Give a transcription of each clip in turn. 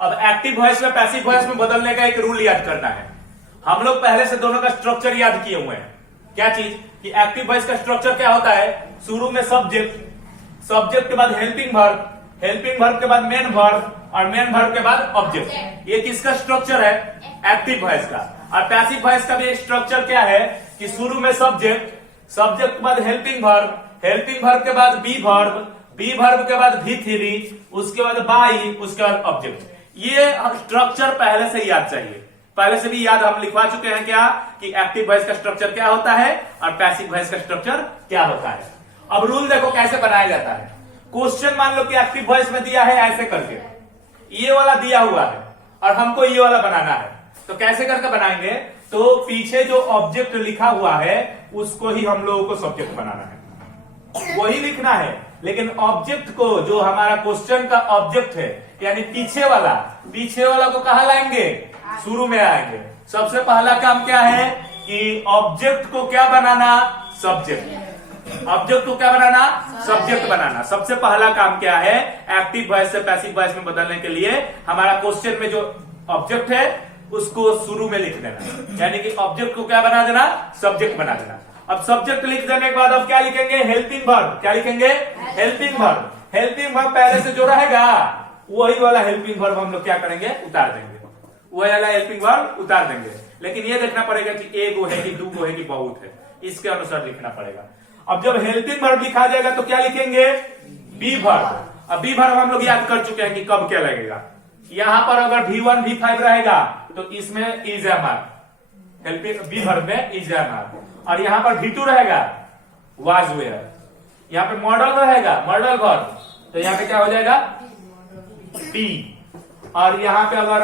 अब active voice में passive voice में बदलने का एक रूल याद करना है। हम लोग पहले से दोनों का स्ट्रक्चर याद किए हुए हैं। क्या चीज कि एक्टिव वॉइस का स्ट्रक्चर क्या होता है, शुरू में सब्जेक्ट, सब्जेक्ट के बाद हेल्पिंग वर्ब, हेल्पिंग वर्ब के बाद मेन वर्ब और मेन वर्ब के बाद ऑब्जेक्ट। ये किसका स्ट्रक्चर है, एक्टिव वॉइस का। और पैसिव वॉइस का भी स्ट्रक्चर क्या है कि शुरू में सब्जेक्ट, सब्जेक्ट के बाद हेल्पिंग वर्ब, हेल्पिंग वर्ब के बाद बी वर्ब, बी वर्ब के बाद V3, उसके बाद बाई, उसके बाद ऑब्जेक्ट। ये स्ट्रक्चर पहले से याद चाहिए, पहले से भी याद हम लिखवा चुके हैं क्या कि एक्टिव वॉइस का स्ट्रक्चर क्या होता है और पैसिव वॉइस का स्ट्रक्चर क्या होता है। अब रूल देखो कैसे बनाया जाता है। क्वेश्चन मान लो कि एक्टिव वॉइस में दिया है ऐसे करके, ये वाला दिया हुआ है और हमको ये वाला बनाना है, तो कैसे करके बनाएंगे, तो पीछे जो ऑब्जेक्ट लिखा हुआ है उसको ही हम लोगों को सब्जेक्ट बनाना है, वही लिखना है। लेकिन ऑब्जेक्ट को, जो हमारा क्वेश्चन का ऑब्जेक्ट है यानी पीछे वाला को कहां लाएंगे, शुरू में आएंगे। सबसे पहला काम क्या है कि ऑब्जेक्ट को क्या बनाना, सब्जेक्ट। ऑब्जेक्ट को क्या बनाना, सब्जेक्ट बनाना। सबसे पहला काम क्या है, एक्टिव वॉइस से पैसिव वॉइस में बदलने के लिए हमारा क्वेश्चन में जो ऑब्जेक्ट है उसको शुरू में लिख देना, यानी कि ऑब्जेक्ट को क्या बना देना, सब्जेक्ट बना देना। अब सब्जेक्ट लिख देने के बाद अब क्या लिखेंगे, हेल्पिंग वर्ब। क्या लिखेंगे, हेल्पिंग वर्ब। हेल्पिंग वर्ब पहले से जो रहेगा वही वाला हेल्पिंग वर्ब हम लोग क्या करेंगे, उतार देंगे, वही वाला हेल्पिंग वर्ब उतार देंगे। लेकिन ये देखना पड़ेगा कि एक है कि दो है कि बहुत है, इसके अनुसार लिखना पड़ेगा। अब जब हेल्पिंग वर्ब लिखा जाएगा तो क्या लिखेंगे, बी वर्ब। अब बी वर्ब हम लोग याद कर चुके हैं कि कब क्या लगेगा। यहां पर अगर V1 V5 रहेगा तो इसमें is am are, helping be verb में इज एम आर। और यहां पर V2 रहेगा वाज वेयर, यहां पे मॉडल रहेगा मॉडल वर्ब, तो यहां पे क्या हो जाएगा बी। और यहां पे अगर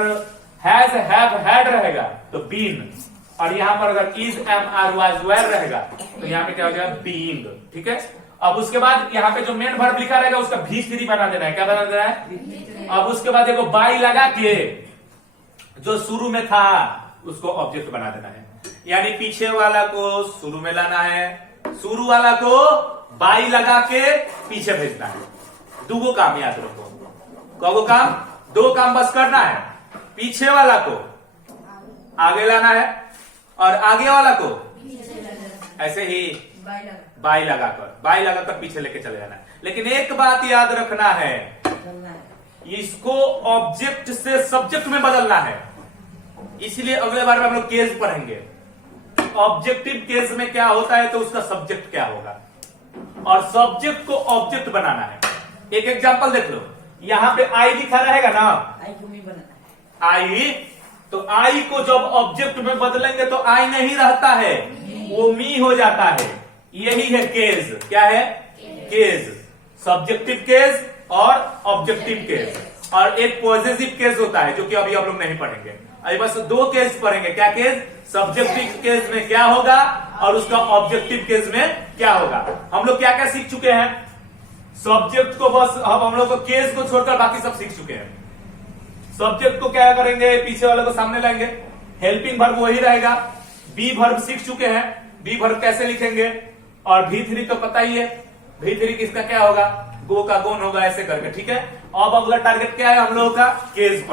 हैज हैव हैड रहेगा तो बीन। और यहां पर अगर is am are was were रहेगा तो यहां पे क्या हो जाएगा बीइंग। ठीक है। अब उसके बाद यहाँ पे जो मेन वर्ब लिखा रहेगा उसका V3 बना देना है। क्या बना देना है, अब उसके बाद देखो बाई लगा के जो शुरू में था उसको ऑब्जेक्ट बना देना है, यानी पीछे वाला को शुरू में लाना है, शुरू वाला को बाई लगा के पीछे भेजना है। दो काम याद रखो, कौन काम, दो काम बस करना है। पीछे वाला को आगे लाना है और आगे वाला को ऐसे ही बाई लगाकर पीछे लेके चले जाना है। लेकिन एक बात याद रखना है, इसको ऑब्जेक्ट से सब्जेक्ट में बदलना है। इसलिए अगले बार में हम लोग केस पढ़ेंगे। ऑब्जेक्टिव केस में क्या होता है तो उसका सब्जेक्ट क्या होगा, और सब्जेक्ट को ऑब्जेक्ट बनाना है। एक एग्जांपल देख लो, यहां पे आई लिखा रहेगा ना, आई, तो आई को जब ऑब्जेक्ट में बदलेंगे तो आई नहीं रहता है, वो मी हो जाता है। यही है केस। क्या है, केस, सब्जेक्टिव केस और ऑब्जेक्टिव केस। और एक पॉजिटिव केस होता है जो कि अभी हम लोग नहीं पढ़ेंगे, अभी बस दो केस पढ़ेंगे। क्या केस, सब्जेक्टिव केस में क्या होगा और उसका ऑब्जेक्टिव केस में क्या होगा। हम लोग क्या क्या सीख चुके हैं, सब्जेक्ट को बस, अब हम लोग को केस को छोड़कर बाकी सब सीख चुके हैं। सब्जेक्ट को क्या करेंगे, पीछे वाले को सामने लाएंगे, हेल्पिंग वर्ब वही रहेगा। बी वर्ब सीख चुके हैं, बी वर्ब कैसे लिखेंगे, और V3 तो पता ही है, V3 किसका क्या होगा, गो का गोन होगा, ऐसे करके। ठीक है। अब अगला टारगेट क्या है हम लोगों का, केस पर।